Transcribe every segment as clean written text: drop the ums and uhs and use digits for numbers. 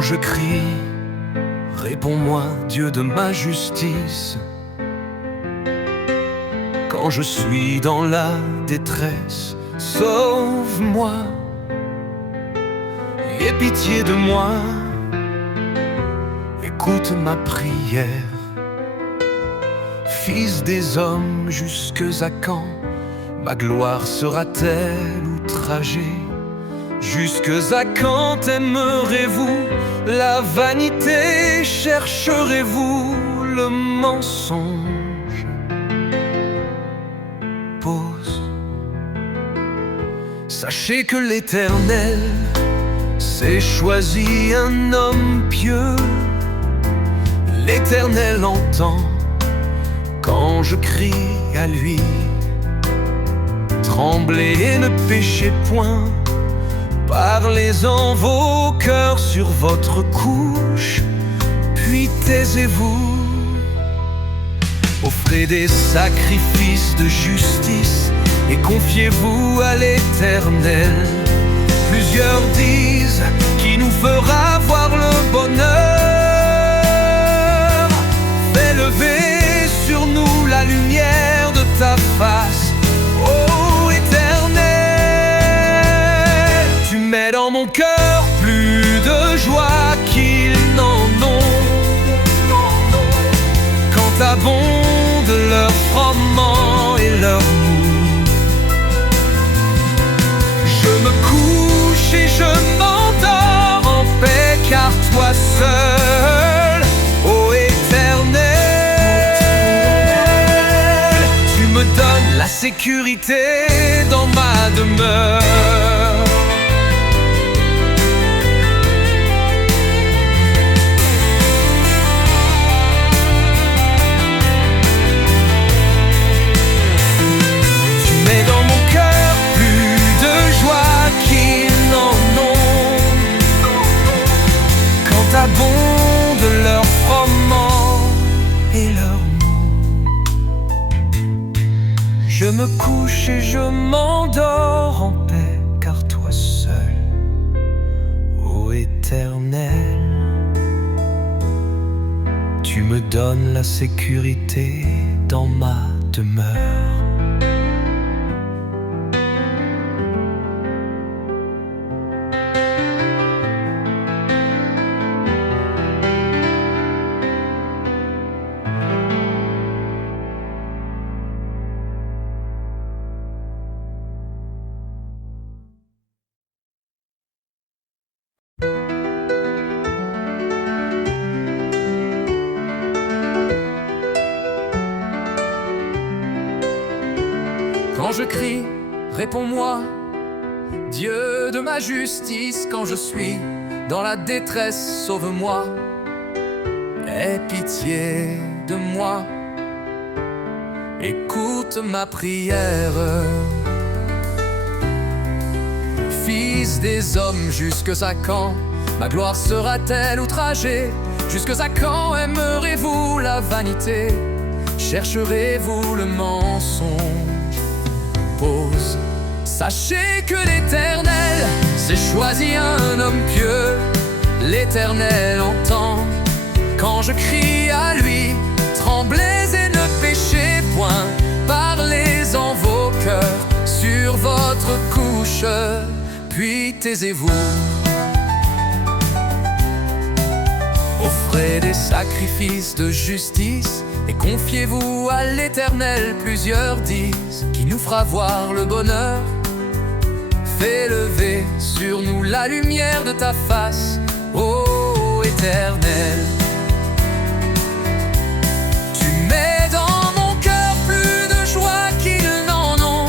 Quand je crie, réponds-moi, Dieu de ma justice. Quand je suis dans la détresse, sauve-moi. Aie pitié de moi, écoute ma prière. Fils des hommes, jusque à quand ma gloire sera-t-elle outragée? Jusque à quand aimerez-vous la vanité? Chercherez-vous le mensonge? Pause. Sachez que l'Éternel s'est choisi un homme pieux. L'Éternel entend quand je crie à lui. Tremblez et ne péchez point. Parlez-en vos cœurs sur votre couche, puis taisez-vous. Offrez des sacrifices de justice et confiez-vous à l'Éternel. Plusieurs disent qui nous fera voir le bonheur. Fais lever sur nous la lumière de ta face, ô Éternel. Tu mets dans mon cœur plus de joie qu'ils n'en ont. Quand abondent leurs froidements et leurs mous, je me couche et je m'endors en paix, car toi seul, ô Éternel, tu me donnes la sécurité dans ma demeure. Tu mets dans mon cœur plus de joie qu'ils n'en ont. Quand abondent leurs froidements et leurs maux, je me couche et je m'endors en paix, car toi seul, ô Éternel, tu me donnes la sécurité dans ma demeure. Quand je crie, réponds-moi, Dieu de ma justice. Quand je suis dans la détresse, sauve-moi. Aie pitié de moi, écoute ma prière. Fils des hommes, jusque à quand ma gloire sera-t-elle outragée? Jusque à quand aimerez-vous la vanité? Chercherez-vous le mensonge? Pause. Sachez que l'Éternel s'est choisi un homme pieux. L'Éternel entend quand je crie à lui. Tremblez et ne péchez point. Parlez-en vos cœurs sur votre couche, puis taisez-vous. Offrez des sacrifices de justice et confiez-vous à l'Éternel. Plusieurs disent qui nous fera voir le bonheur. Fais lever sur nous la lumière de ta face, ô Éternel. Tu mets dans mon cœur plus de joie qu'ils n'en ont.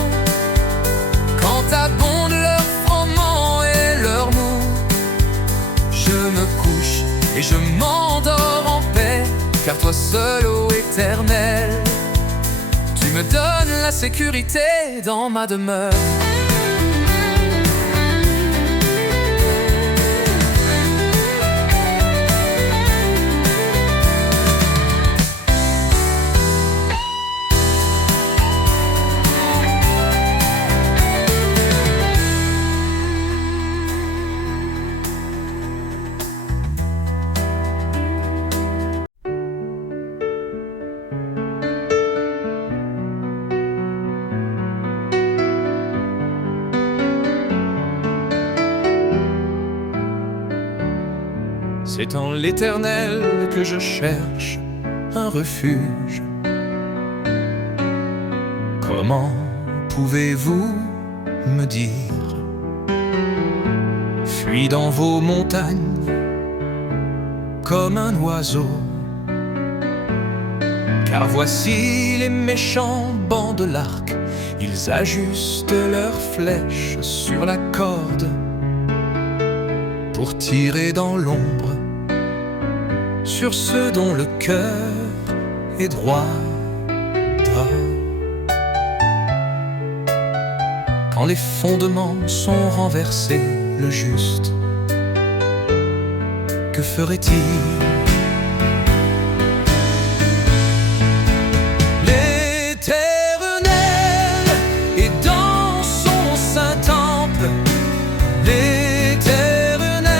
Quand abondent leurs froidements et leurs maux, je me couche et je m'endors en paix, car toi seul, ô Éternel, tu me donnes la sécurité dans ma demeure. C'est en l'Éternel que je cherche un refuge. Comment pouvez-vous me dire: fuis dans vos montagnes comme un oiseau? Car voici les méchants bandent l'arc, ils ajustent leurs flèches sur la corde pour tirer dans l'ombre sur ceux dont le cœur est droit. Quand les fondements sont renversés, le juste, que ferait-il? L'Éternel est dans son saint temple. L'Éternel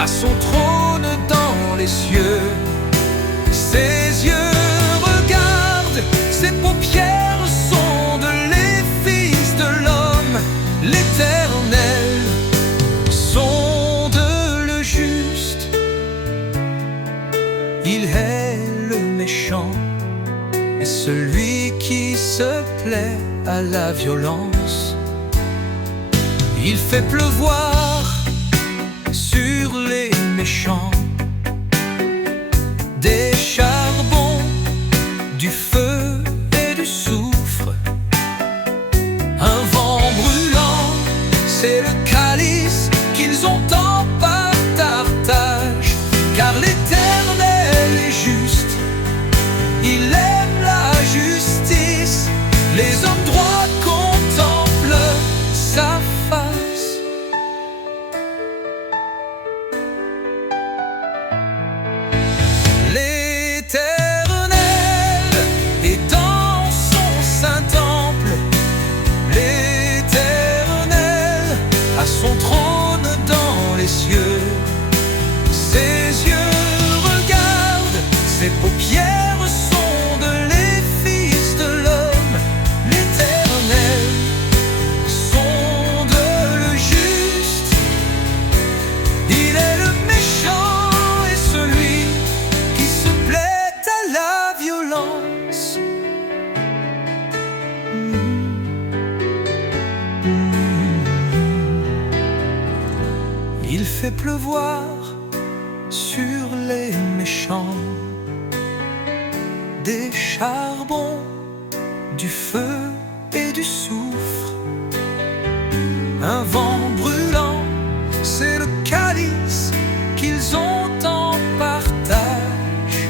a son trône dans les cieux. Ses yeux regardent, ses paupières sondent les fils de l'homme. L'Éternel sonde le juste. Il hait le méchant et celui qui se plaît à la violence. Il fait pleuvoir sur les méchants des charbons, du feu et du soufre. Un vent brûlant, c'est le calice qu'ils ont en partage. Car l'Éternel est juste, il aime la justice. Les hommes droits contemplent sa face. L'Éternel est dans son saint temple. L'Éternel a son trône dans les cieux. Ses yeux regardent, ses paupières sondent les fils de l'homme. L'Éternel sonde le juste. Il est le méchant et celui qui se plaît à la violence. Il fait pleuvoir sur les méchants des charbons, du feu et du soufre. Un vent brûlant, c'est le calice qu'ils ont en partage.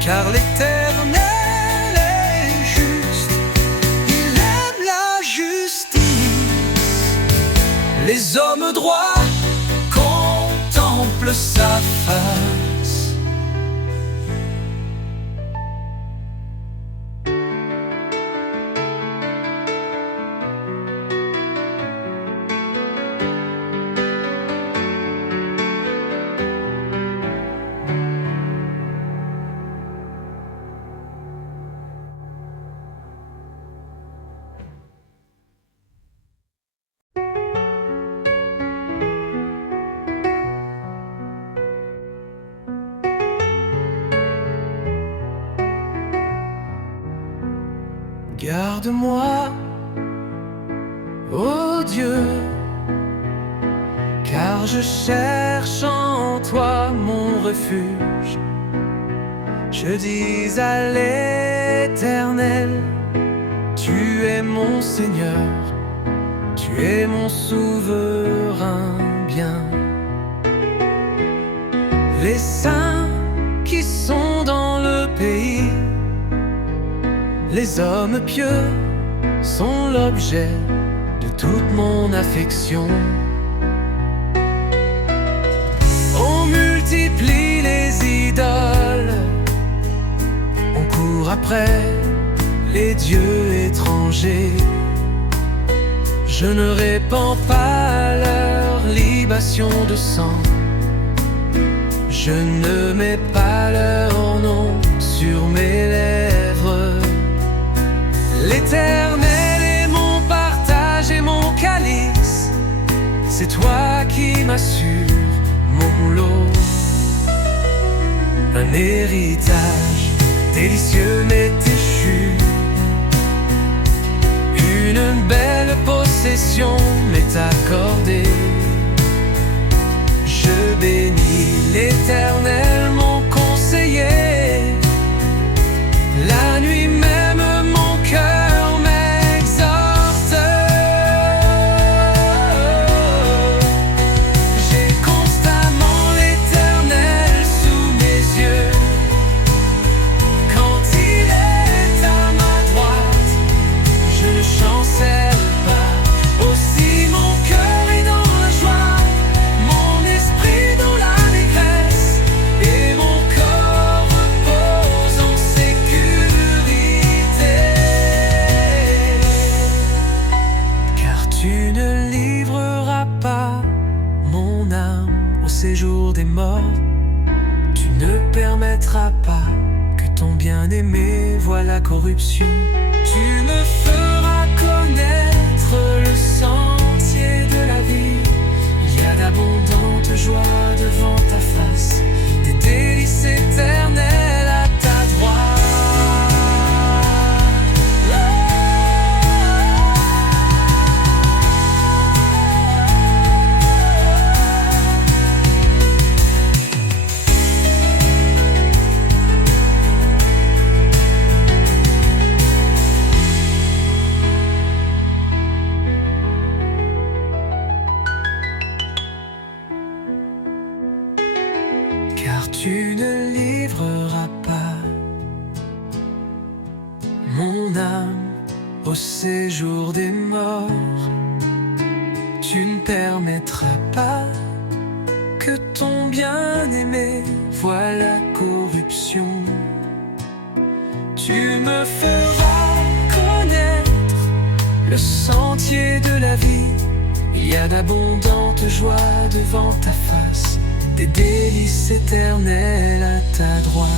Car l'Éternel est juste, il aime la justice. Les hommes droits contemplent sa face. Garde-moi, ô Dieu, car je cherche en toi mon refuge. Je dis à l'Éternel, tu es mon Seigneur, tu es mon souverain bien. Les saints qui sont dans le pays, les hommes pieux sont l'objet de toute mon affection. On multiplie les idoles, on court après les dieux étrangers. Je ne répands pas leur libation de sang, je ne mets pas leur nom sur mes lèvres. L'Éternel est mon partage et calice, c'est toi qui m'assures mon lot. Un héritage délicieux mais échu, une belle possession m'est accordée. Je bénis l'Éternel, mon conseiller. La nuit même mon cœur m'exhorte. J'ai constamment l'Éternel sous mes yeux. Quand il est à ma droite, je ne chancelle pas. Aussi mon cœur est dans la joie, mon esprit dans la détresse, et mon corps repose en sécurité. Car tu ne livreras pas mon âme au séjour des morts. Tu ne permettras pas que ton bien-aimé voie la corruption. Tu me feras connaître le sentier de la vie. Il y a d'abondantes joies devant ta face, des délices éternelles à ta droite. Car tu ne livreras pas mon âme au séjour des morts. Tu ne permettras pas que ton bien-aimé voie la corruption. Tu me feras connaître le sentier de la vie. Il y a d'abondantes joies devant ta face, des délices éternelles à ta droite.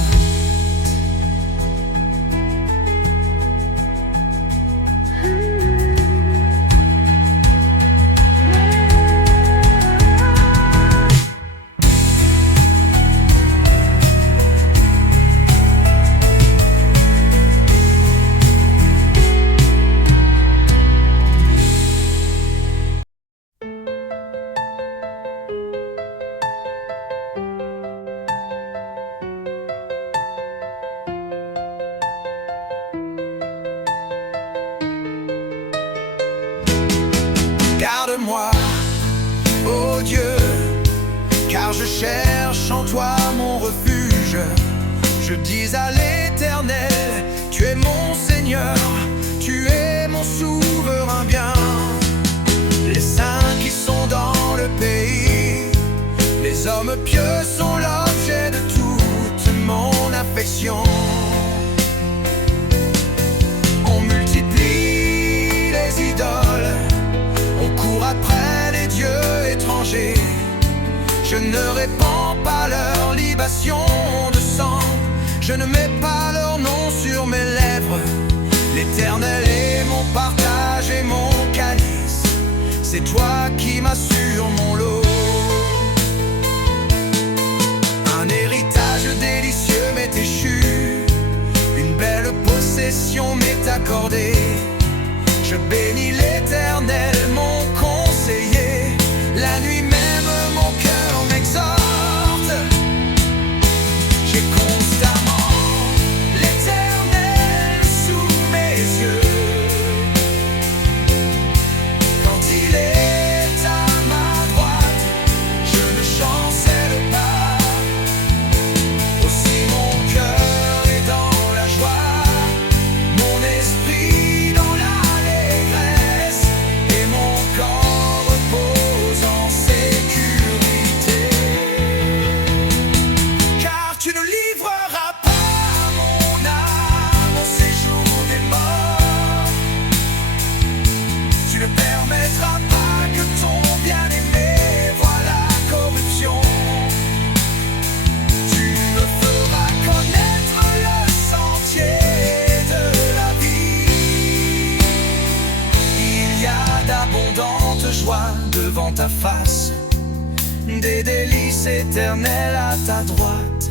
Garde-moi, ô Dieu, car je cherche en toi mon refuge. Je dis à l'Éternel, tu es mon Seigneur, tu es mon souverain bien. Les saints qui sont dans le pays, les hommes pieux sont l'objet de toute mon affection. On multiplie les idoles, on court après les dieux étrangers. Je ne répands pas leur libation de sang, je ne mets pas leur nom sur mes lèvres. L'Éternel est mon partage et mon calice, c'est toi qui m'assures mon lot. Un héritage délicieux m'est échu, une belle possession m'est accordée. Je bénis l'Éternel, mon conseiller. La nuit même mon cœur m'exhorte. J'ai constamment l'Éternel sous mes yeux. Quand il est à ma droite, je ne chancelle pas. Aussi mon cœur est dans la joie, mon esprit dans l'allégresse, et mon corps repose en sécurité. Car tu ne livreras pas mon âme au séjour des morts. Tu ne permettras pas que ton bien-aimé voie la corruption. Tu me feras connaître le sentier de la vie. Il y a d'abondantes joies devant ta face, des délices éternelles à ta droite.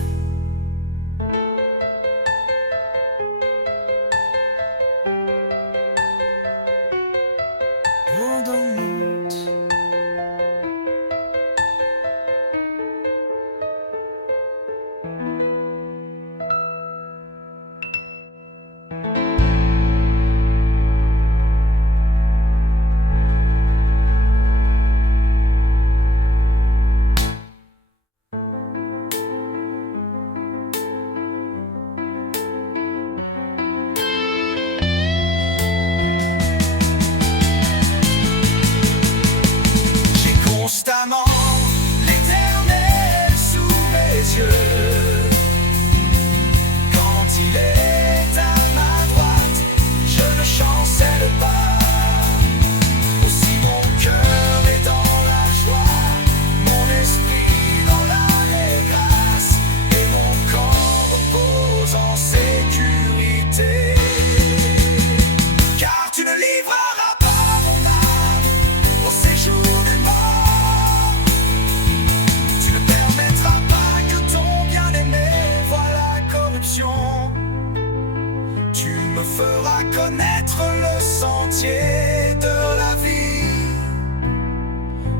connaître le sentier de la vie.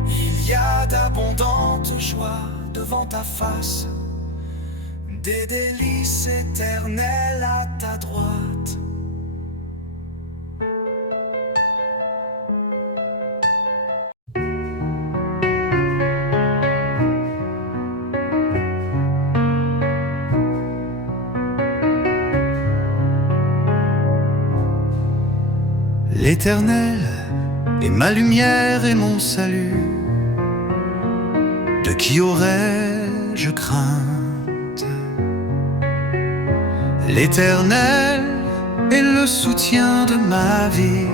Il y a d'abondantes joies devant ta face, des délices éternelles à ta droite. L'Éternel est ma lumière et mon salut. De qui aurais-je crainte? L'Éternel est le soutien de ma vie.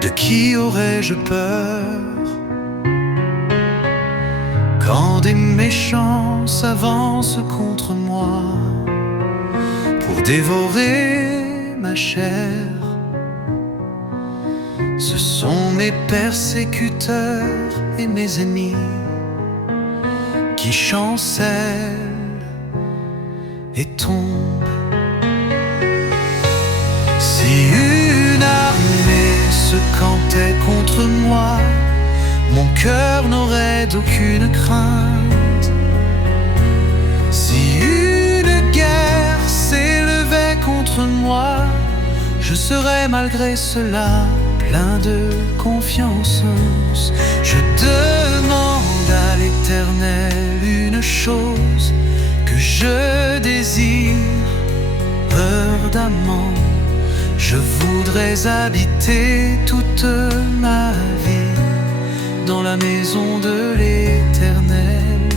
De qui aurais-je peur? Quand des méchants s'avancent contre moi pour dévorer ma chair, ce sont mes persécuteurs et mes ennemis qui chancellent et tombent. Si une armée se campait contre moi, mon cœur n'aurait d'aucune crainte. Si une guerre s'élevait contre moi, je serais malgré cela plein de confiance. Je demande à l'Éternel une chose que je désire ardemment. Je voudrais habiter toute ma vie dans la maison de l'Éternel,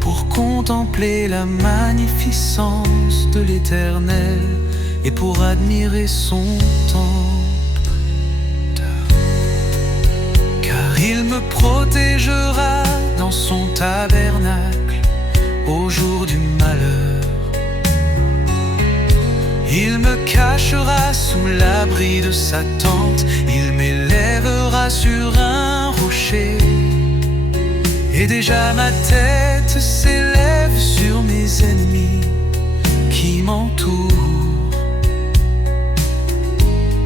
pour contempler la magnificence de l'Éternel et pour admirer son temple. Car il me protégera dans son tabernacle au jour du malheur. Il me cachera sous l'abri de sa tente. Il m'élèvera sur un rocher. Et déjà ma tête s'élève sur mes ennemis qui m'entourent.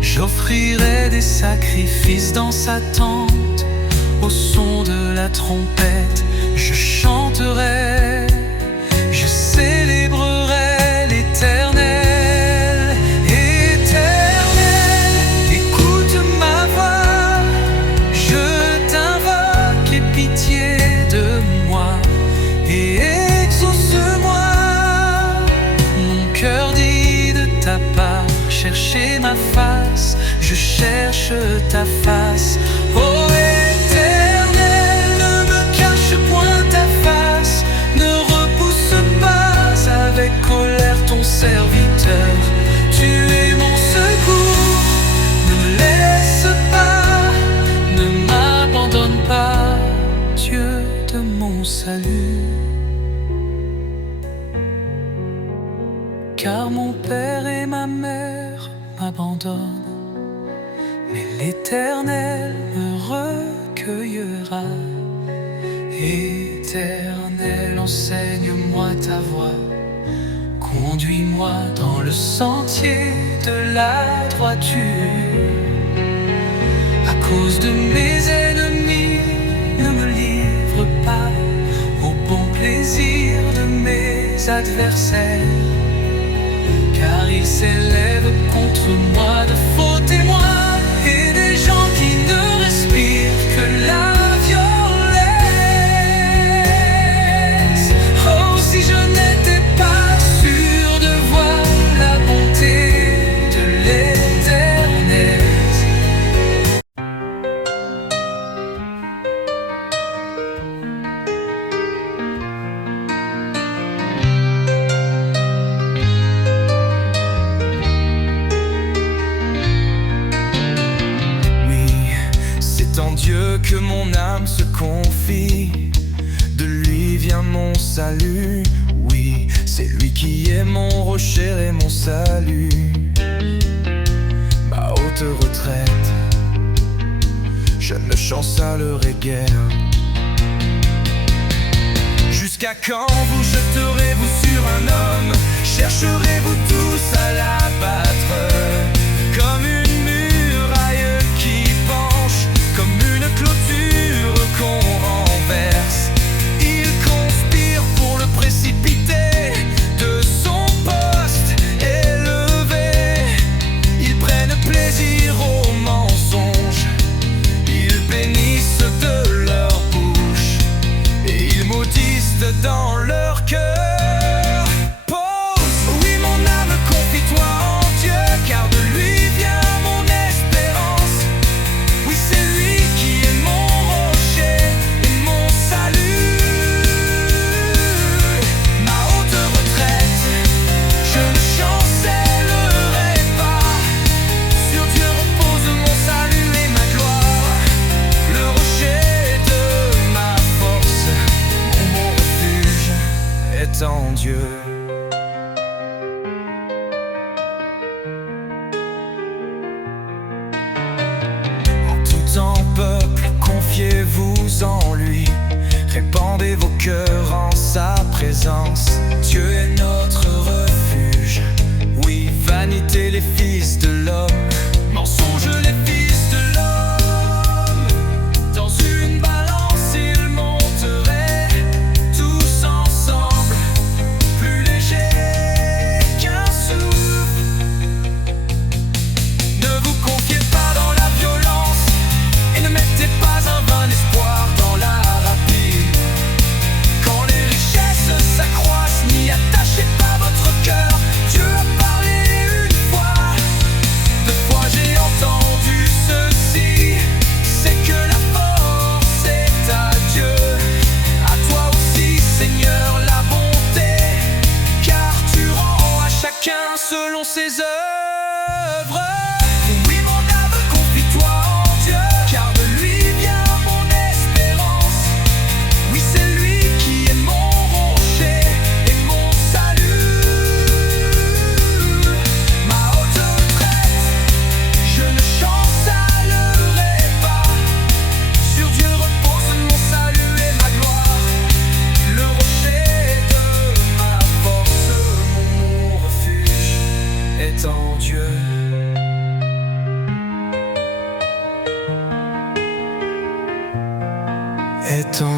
J'offrirai des sacrifices dans sa tente. Au son de la trompette, je chanterai, je célébrerai l'Éternel. Chercher ma face, je cherche ta face. Oh Éternel, ne me cache point ta face, ne repousse pas avec colère ton serviteur. Tu es mon secours, ne me laisse pas, ne m'abandonne pas, Dieu de mon salut. Car mon père et ma mère m'abandonnent, mais l'Éternel me recueillera. Éternel, enseigne-moi ta voie, conduis-moi dans le sentier de la droiture. À cause de mes ennemis, ne me livre pas au bon plaisir de mes adversaires. Car ils s'élèvent contre moi de faux témoins et des gens qui ne respirent que la violence. Oh, si je n'étais pas sûr de voir la bonté de l'Éternel. Dieu que mon âme se confie, de lui vient mon salut. Oui, c'est lui qui est mon rocher et mon salut, ma haute retraite. Je ne chancellerai guère. Jusqu'à quand vous jeterez-vous sur un homme? Chercherez-vous tous pousse à l'abattre, comme une muraille qui penche, comme une clôture qu'on renverse. Il conspire pour le précipiter de son poste élevé. Ils prennent plaisir aux mensonges, ils bénissent de leur bouche et ils maudissent dans leur cœur. Oui, mon âme, confie-toi en Dieu, car de lui vient mon espérance. Oui, c'est lui qui est mon rocher et mon salut, ma haute retraite. Je ne chancellerai pas, sur Dieu repose mon salut et ma gloire. Le rocher de ma force, mon refuge est en Dieu. Tout en peuple, confiez-vous en lui, répandez vos cœurs en sa présence. Dieu est notre refuge. Oui, vanité les fils de l'homme, mensonge les fils de l'homme. Dans une balance ils monteraient tous ensemble, plus légers qu'un souffle. Ne vous confiez pas dans la violence et ne mettez pas un vain espoir dans la rapine. Quand les richesses s'accroissent, n'y attachez pas votre cœur. Dieu a parlé une fois, deux fois j'ai entendu ceci, c'est que la force est à Dieu. À toi aussi, Seigneur, la bonté, car tu rends à chacun selon ses œuvres. Oui, mon âme, confie-toi en Dieu, car de lui vient mon espérance. Oui, c'est lui qui est mon rocher et mon salut, ma haute retraite. Je ne chancellerai pas, sur Dieu repose mon salut et ma gloire. Le rocher de ma force, mon refuge est en Dieu. Est en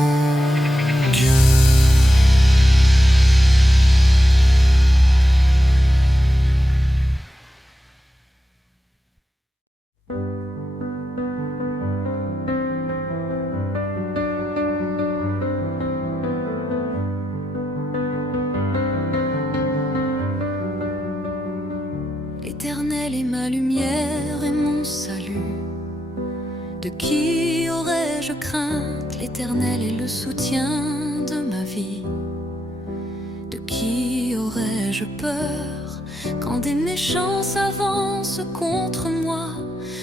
Dieu. L'Éternel est ma lumière et mon salut. De qui aurais-je crainte? L'Éternel est le soutien de ma vie. De qui aurais-je peur quand des méchants s'avancent contre moi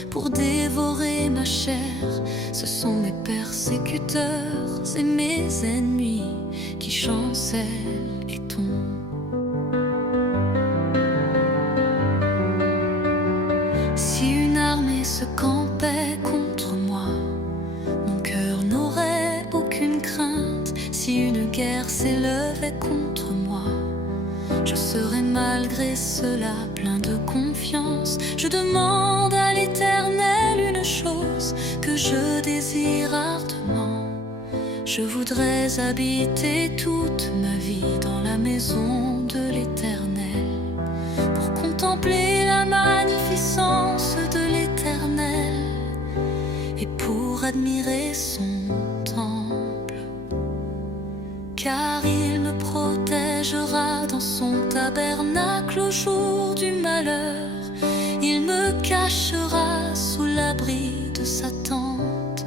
pour dévorer ma chair? Ce sont mes persécuteurs et mes ennemis qui chancellent et tombent. Si une armée se campait contre moi, mon cœur n'aurait aucune crainte. Si une guerre s'élevait contre moi, je serais malgré cela plein de confiance. Je demande à l'Éternel une chose que je désire ardemment. Je voudrais habiter toute ma vie dans la maison de l'Éternel, pour contempler la magnificence de l'Éternel et pour admirer son temple. Car il me protégera dans son tabernacle au jour du malheur. Il me cachera sous l'abri de sa tente.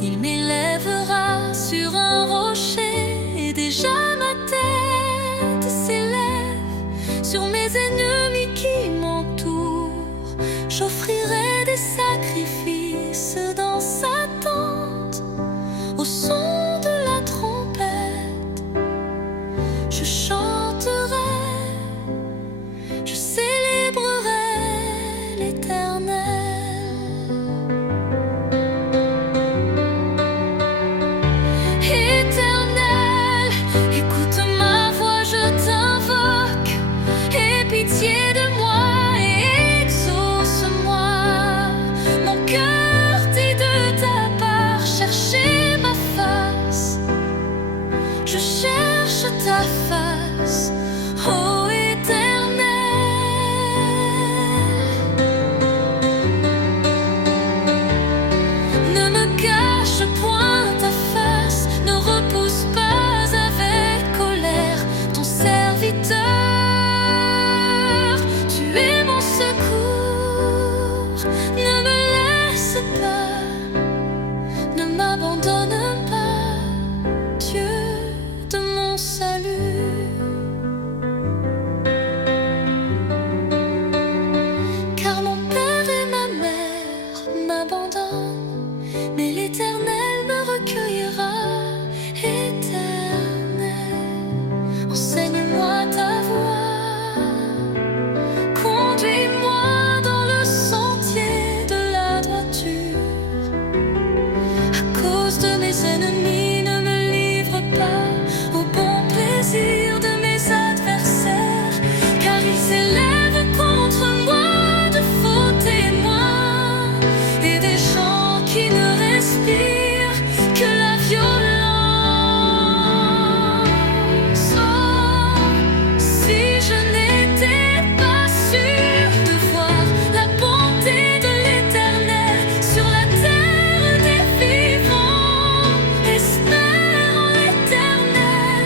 Il m'élèvera sur un rocher et déjà ma tête s'élève sur mes ennemis qui m'entourent. J'offrirai des sacrifices dans sa tente au son de la trompette. Je chanterai, je célébrerai l'Éternel. Éternel, écoute ma voix, je t'invoque. je cherche ta face, ô Éternel. Ne me cache point ta face, ne repousse pas avec colère ton serviteur. Tu es mon secours, ne me laisse pas, ne m'abandonne pas, Dieu de mon salut. Car mon père et ma mère m'abandonnent, mais l'Éternel me recueillera. Éternel, enseigne-moi ta voie, conduis-moi dans le sentier de la droiture. À cause de mes ennemis, ne me livre pas au bon plaisir de mes adversaires, car ils s'élèvent contre moi de faux témoins et des gens qui ne respirent que la violence. Oh, si je n'étais pas sûre de voir la bonté de l'Éternel sur la terre des vivants, espère en l'Éternel,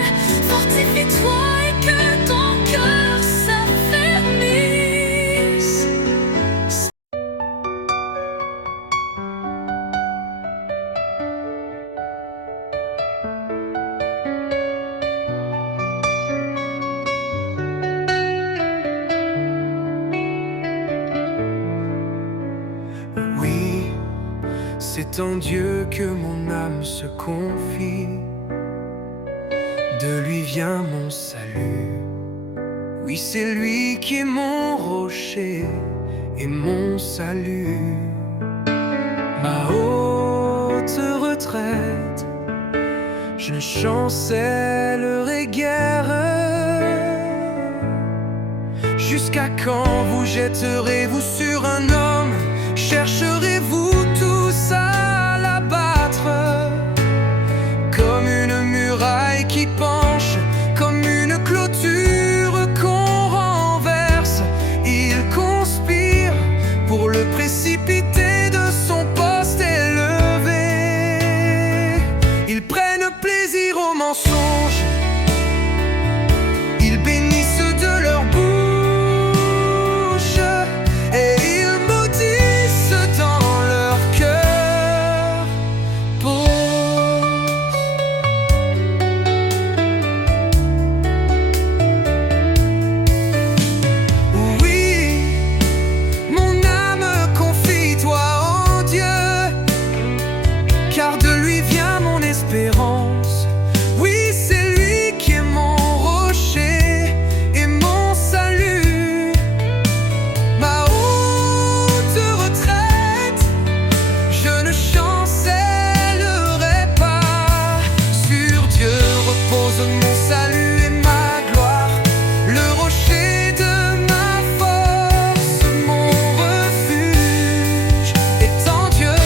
fortifie-toi et que ton cœur s'affermisse. Oui, c'est en Dieu que mon âme se confie. De lui vient mon salut. Oui, c'est lui qui est mon rocher et mon salut. Ma haute retraite, je ne chancellerai guère. Jusqu'à quand vous jetterez-vous sur un homme? Chercherez-vous tous à l'abattre? Comme une muraille qui penche, comme une clôture qu'on renverse, il conspire pour le précipiter de son poste élevé. Ils prennent plaisir au mensonge, ils bénissent de leur bouche et ils maudissent dans leur cœur. Oui, mon âme, confie-toi en Dieu, car de lui vient mon espérance. Oui, c'est lui qui est mon rocher et mon salut. Ma haute retraite, je ne chancellerai pas. Sur Dieu repose mon salut et ma gloire, le rocher de ma force, mon refuge est en Dieu.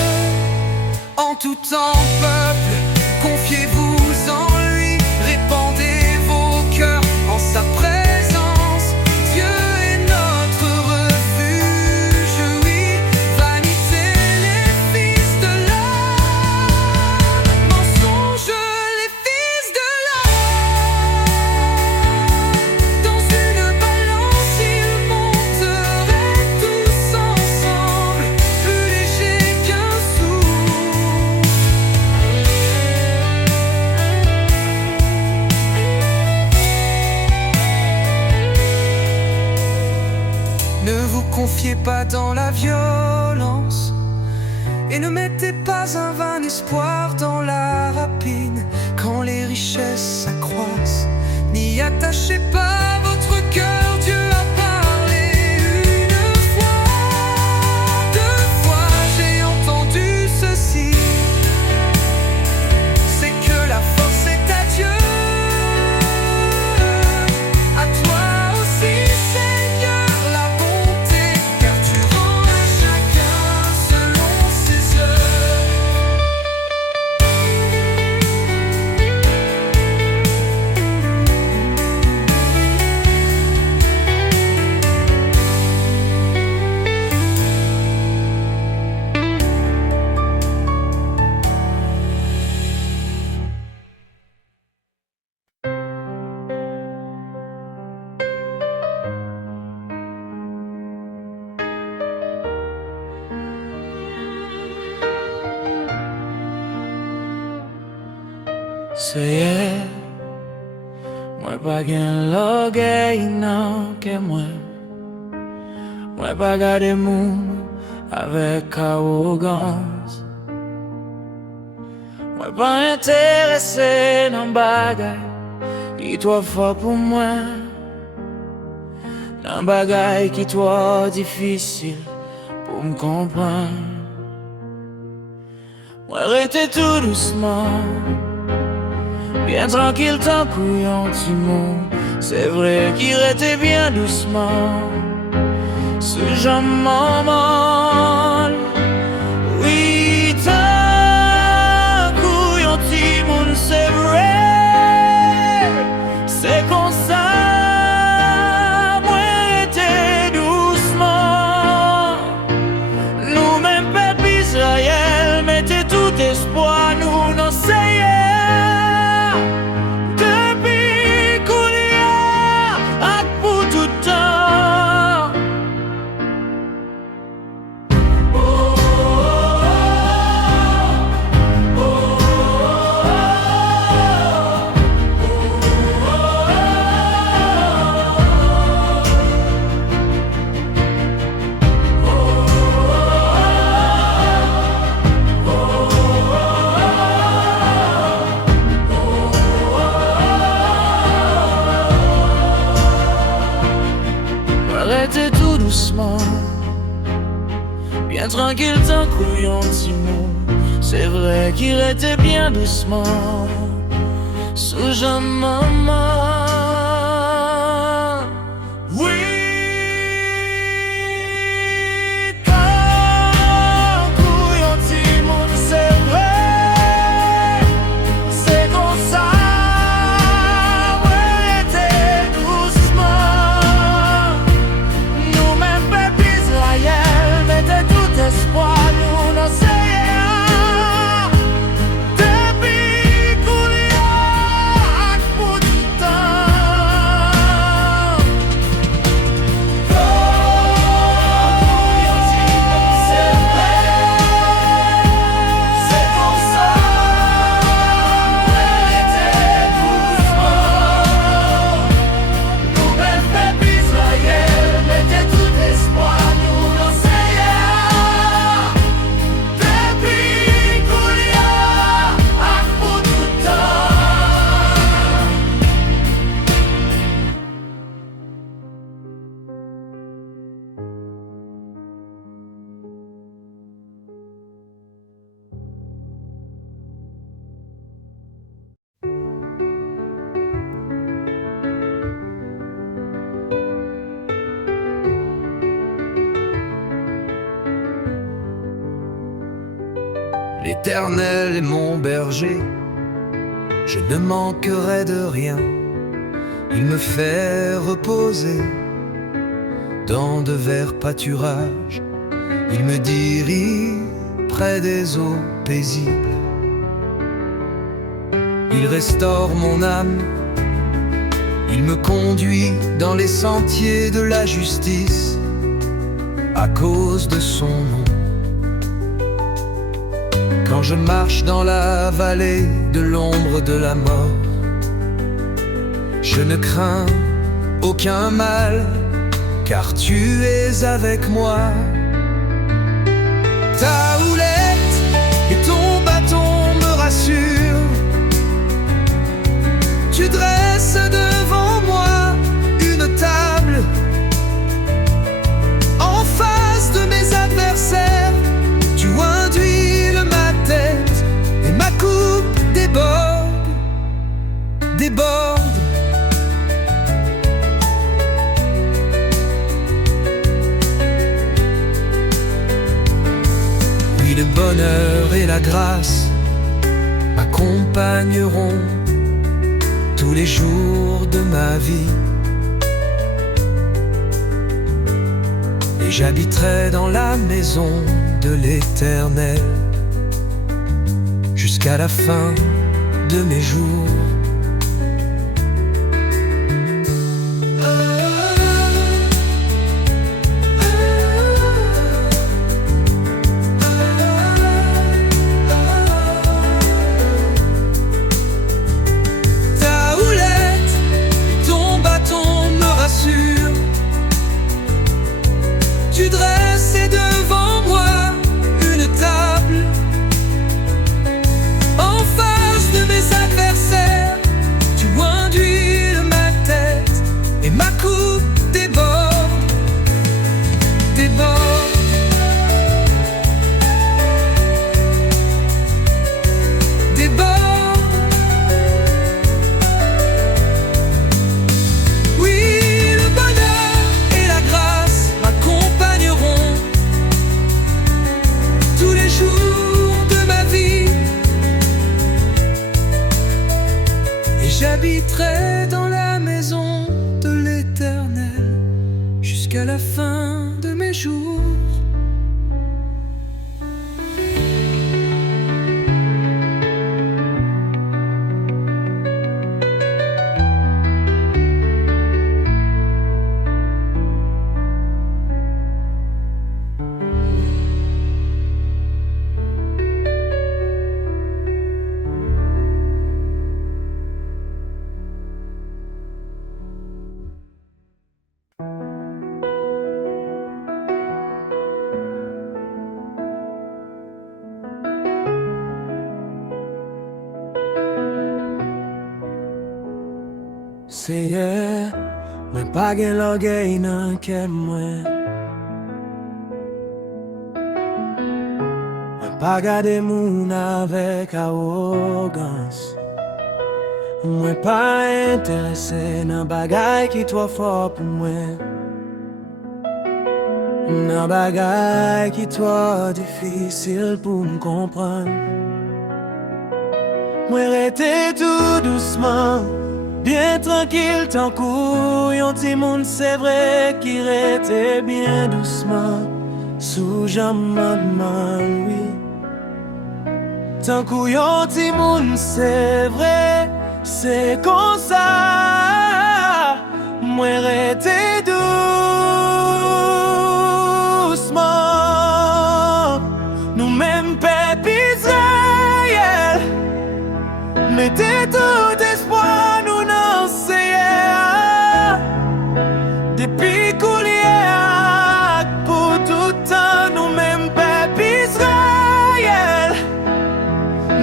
En tout temps, peuple, confiez-vous en lui, répandez vos cœurs en sa présence. Dieu est notre refuge, oui, vanité les fils de l'homme, mensonge les fils de l'homme. Dans une balance ils monteraient tous ensemble, plus légers qu'un souffle. Ne vous confiez pas dans la violence et ne mettez pas un vain espoir dans la rapine quand les richesses s'accroissent. N'y attachez pas votre cœur, Dieu a parlé une fois, deux fois, j'ai entendu ceci, c'est que la force est à Dieu. À toi aussi, Seigneur, la bonté, car tu rends à chacun selon ses œuvres. Seye, mwen pa gen logay nan ke mwen. Mwen pa gade moun avek arrogans. Mwen pa interese nan bagay ki tro fort pou mwen. Nan bagay ki tro difisil pou m kompran. Mwen rete tout doucement, bien tranquille tant kou yon ti moun. C'est vrai ki rete bien doucement, ce jan maman. Oui, tant kou yon ti moun, c'est vrai. C'est kon sa, mwen rete doucement. Nou men pep Israël mette tout espoir nou nan seye. Arrêtez tout doucement, bien tranquille tant kou yon ti moun. C'est vrai qu'il était bien doucement, sous jan maman. Oui, tant kou yon ti moun, c'est vrai. C'est kon sa, ouais, rete doucement. Nou men pep Israël mette tout espoir nou nan seye. Depi kou li ak pou di tan. Kou yon ti moun, c'est vrai. C'est kon sa, ouais, rete doucement. Nou men pep Israël mette tout espoir nou nan seye. Depi kou li ak pou di tan. L'Éternel est mon berger, je ne manquerai de rien. Il me fait reposer dans de verts pâturages. Il me dirige près des eaux paisibles. Il restaure mon âme, il me conduit dans les sentiers de la justice à cause de son nom. Quand je marche dans la vallée de l'ombre de la mort, je ne crains aucun mal, car tu es avec moi. Ta houlette et ton bâton me rassurent. Tu dresses devant moi une table en face de mes adversaires. Tu induis ma tête et ma coupe déborde, déborde. Oui, le bonheur et la grâce m'accompagneront tous les jours de ma vie. Et j'habiterai dans la maison de l'Éternel jusqu'à la fin de mes jours. J'habiterai dans la maison de l'Éternel jusqu'à la fin de mes jours. Seye, mwen pa gen lorgey nan ken mwen. Mwen pa gade moun avek arogans. Mwen pa interese nan bagay ki tro for pou mwen. Nan bagay ki tro difisil pou m kompran. Mwen rete tout douceman, bien tranquille tant kou yon ti moun, c'est vrai ki rete bien doucement sous jamandman, oui. Tant kou yon ti moun, c'est vrai, c'est kon sa. Mwen rete doucement, nou men pep Israël, mette tout espoir nou nan seye. Depi kou liye ak pou toutan, nou men pep Israël,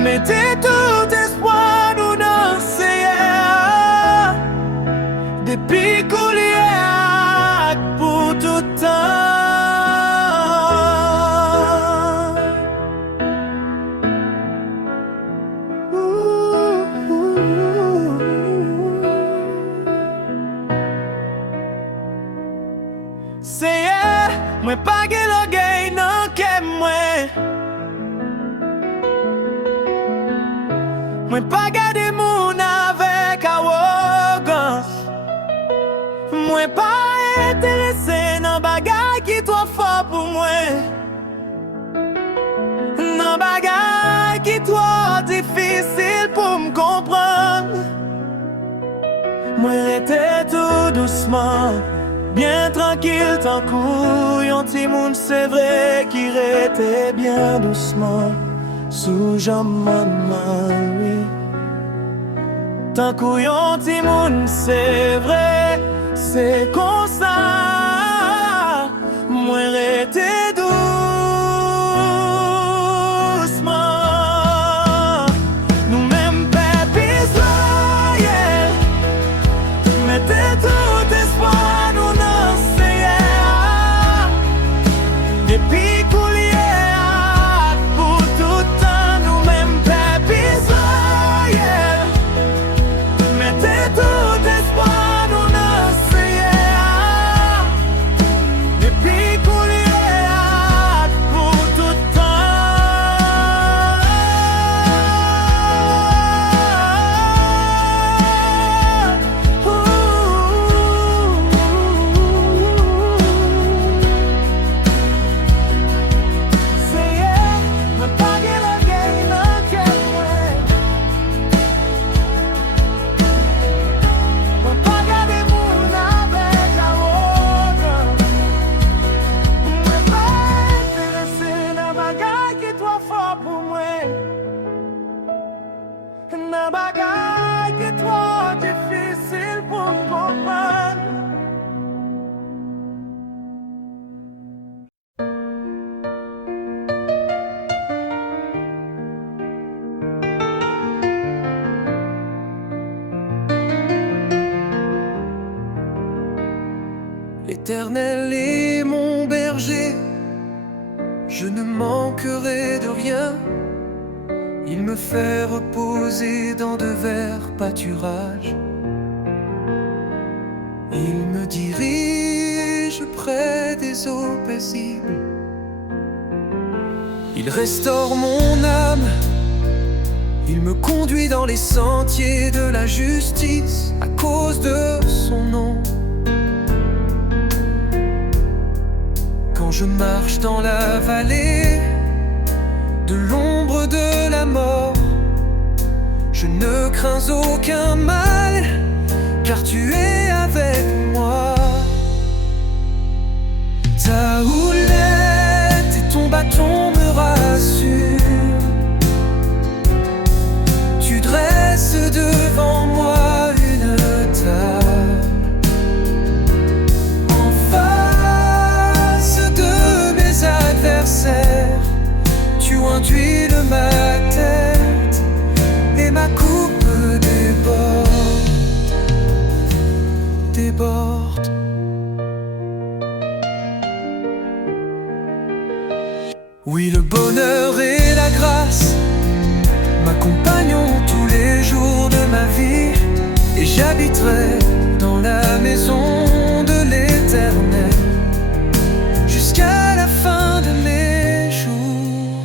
mette tout espoir nou nan seye. Depi kou liye ak pou toutan. Seye, mwen pa gen lorgey nan ken mwen. Mwen pa gade moun avek arogans. Mwen pa interese nan bagay ki tro for pou mwen. Nan bagay ki tro difisil pou m kompran. Mwen rete tout doucement, bien tranquille tant kou yon ti moun, c'est vrai ki rete bien doucement sous jamandman, oui. Tant kou yon ti moun, c'est vrai, c'est kon sa. Mwen rete doucement, nou men pep Israël, mette tout espoir nou nan seye. Depi kou liye ak pou toutan, nou men pep Israël, mette tout espoir nou nan seye. Depi kou liye ak pou toutan. Seye, mwen pa gen lorgey nan ken mwen. Mwen pa gade moun avek arogans. Mwen pa interese nan bagay ki tro for pou mwen. Nan bagay ki tro difisil pou m kompran. L'Éternel est mon berger, je ne manquerai de rien. Il me fait reposer dans de verts pâturages. Il me dirige près des eaux paisibles. Il restaure mon âme, Il me conduit dans les sentiers de la justice à cause de son nom. Quand je marche dans la vallée de l'ombre de la mort, je ne crains aucun mal, car tu es avec moi. Ta houlette et ton bâton me rassurent. Tu dresses devant moi une table en face de mes adversaires. Tu induis ma tête et ma coupe déborde. Oui, le bonheur et la grâce m'accompagneront tous les jours de ma vie, et j'habiterai dans la maison de l'Éternel jusqu'à la fin de mes jours.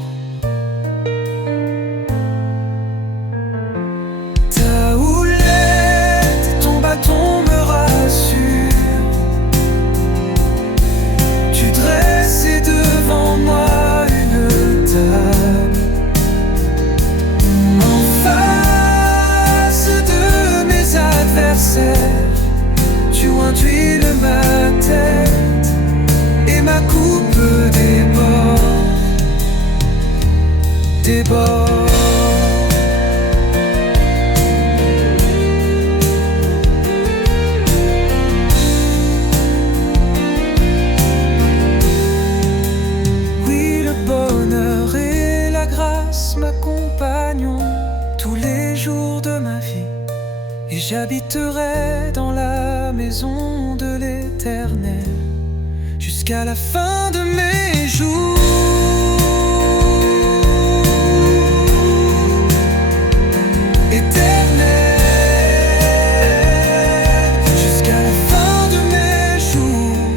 Ta houlette et ton bâton me rassurent. Tu dresses devant moi une table en face de mes adversaires. Tu induis ma tête et ma coupe déborde. Oui, le bonheur et la grâce m'accompagneront tous les jours de ma vie, et j'habiterai dans la maison de l'Éternel jusqu'à la fin de mes jours. Éternel, jusqu'à la fin de mes jours.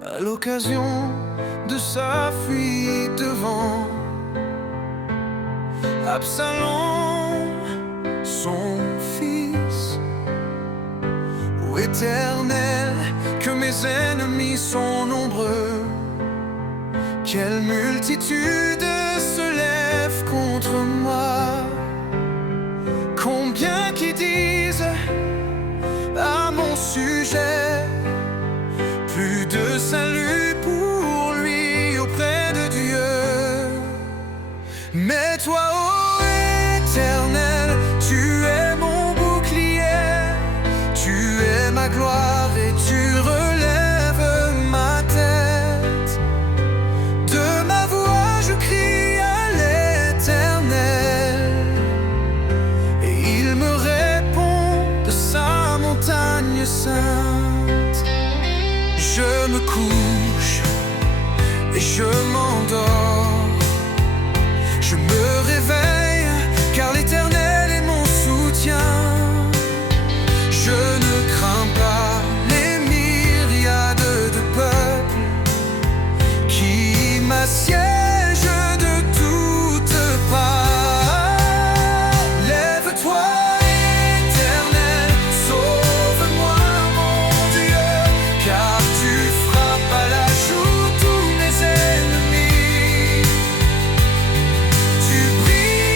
À l'occasion de sa fuite devant Absalom, son fils. Ô Éternel, que mes ennemis sont nombreux, quelle multitude se lève contre moi. Combien qui disent à mon sujet, plus de salut pour lui auprès de Dieu. Mais toi, ô Éternel, tu es mon bouclier, tu es ma gloire et tu relèves ma tête. De ma voix je crie à l'Éternel, et il me répond de sa montagne sainte. Je me couche et je m'endors, je me réveille car l'Éternel est mon soutien. Je ne crains pas les myriades de peuples qui m'assiègent de toutes parts. Lève-toi, Éternel, sauve-moi, mon Dieu, car tu frappes à la joue tous mes ennemis. Tu brises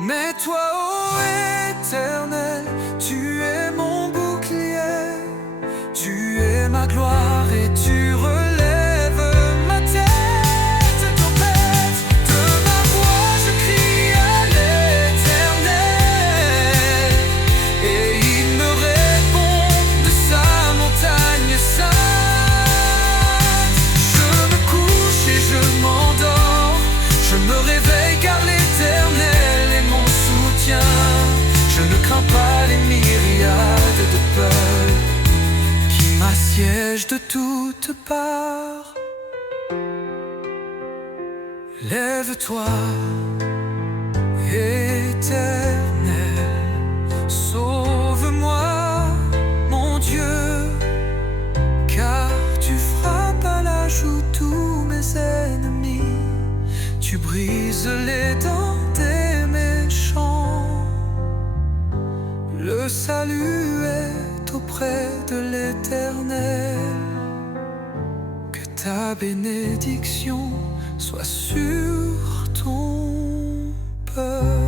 Mais toi, ô Éternel, tu es mon bouclier, tu es ma gloire et tu relèves ma tête. Tempête de ma voix, je crie à l'Éternel, et il me répond de sa montagne sainte. Je me couche et je m'endors, je me réveille car l'Éternel est mon soutien. Je ne crains pas les myriades de peurs qui m'assiègent de toutes parts. Lève-toi, Éternel, sauve-moi, mon Dieu, car tu frappes à la joue tous mes ennemis, tu brises les dents des méchants. Le salut est auprès de l'Éternel, que ta bénédiction soit sur ton peuple.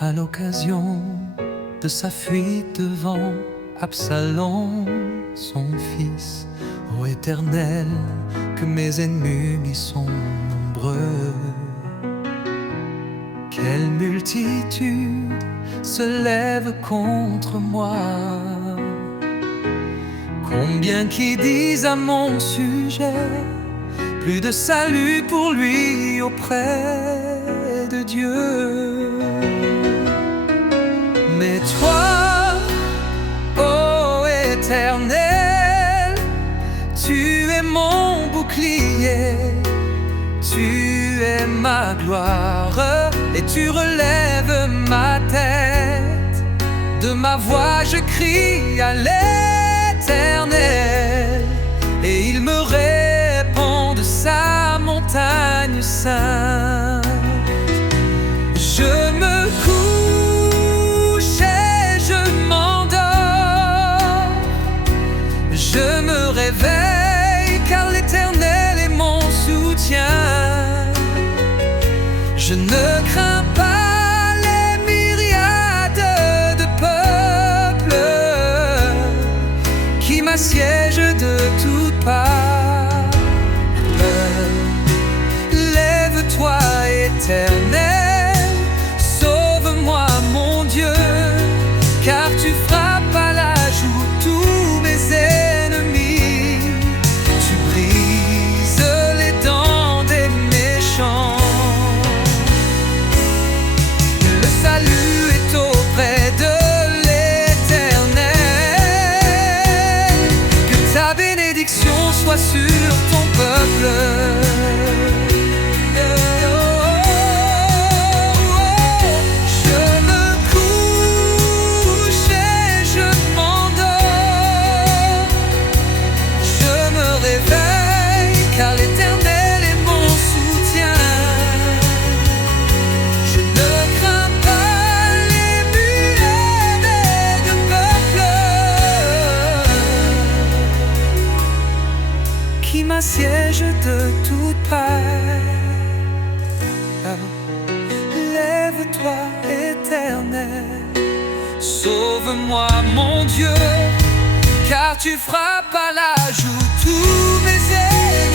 À l'occasion de sa fuite devant Absalom, son fils, ô Éternel, que mes ennemis sont nombreux. Quelle multitude se lève contre moi, combien qui disent à mon sujet, plus de salut pour lui auprès de Dieu. Mais toi, ô Éternel, tu es mon bouclier, tu es ma gloire, et tu relèves ma tête. De ma voix je crie à l'Éternel, et il me répond de sa montagne sainte. Je me couche et je m'endors, je me réveille car l'Éternel est mon soutien. Je ne crains pas les myriades de peuples qui m'assiègent de toutes parts. Lève-toi, Éternel, sauve-moi, mon Dieu, car tu frappes à la joue tous mes ennemis, tu brises les dents des méchants. Le salut est auprès de l'Éternel, que ta bénédiction soit sur ton peuple. Car l'Éternel est mon soutien. Je ne crains pas les myriades de peuples qui m'assiègent de toutes parts. Lève-toi, Éternel, sauve-moi, mon Dieu, car tu frappes à la joue tous mes ennemis.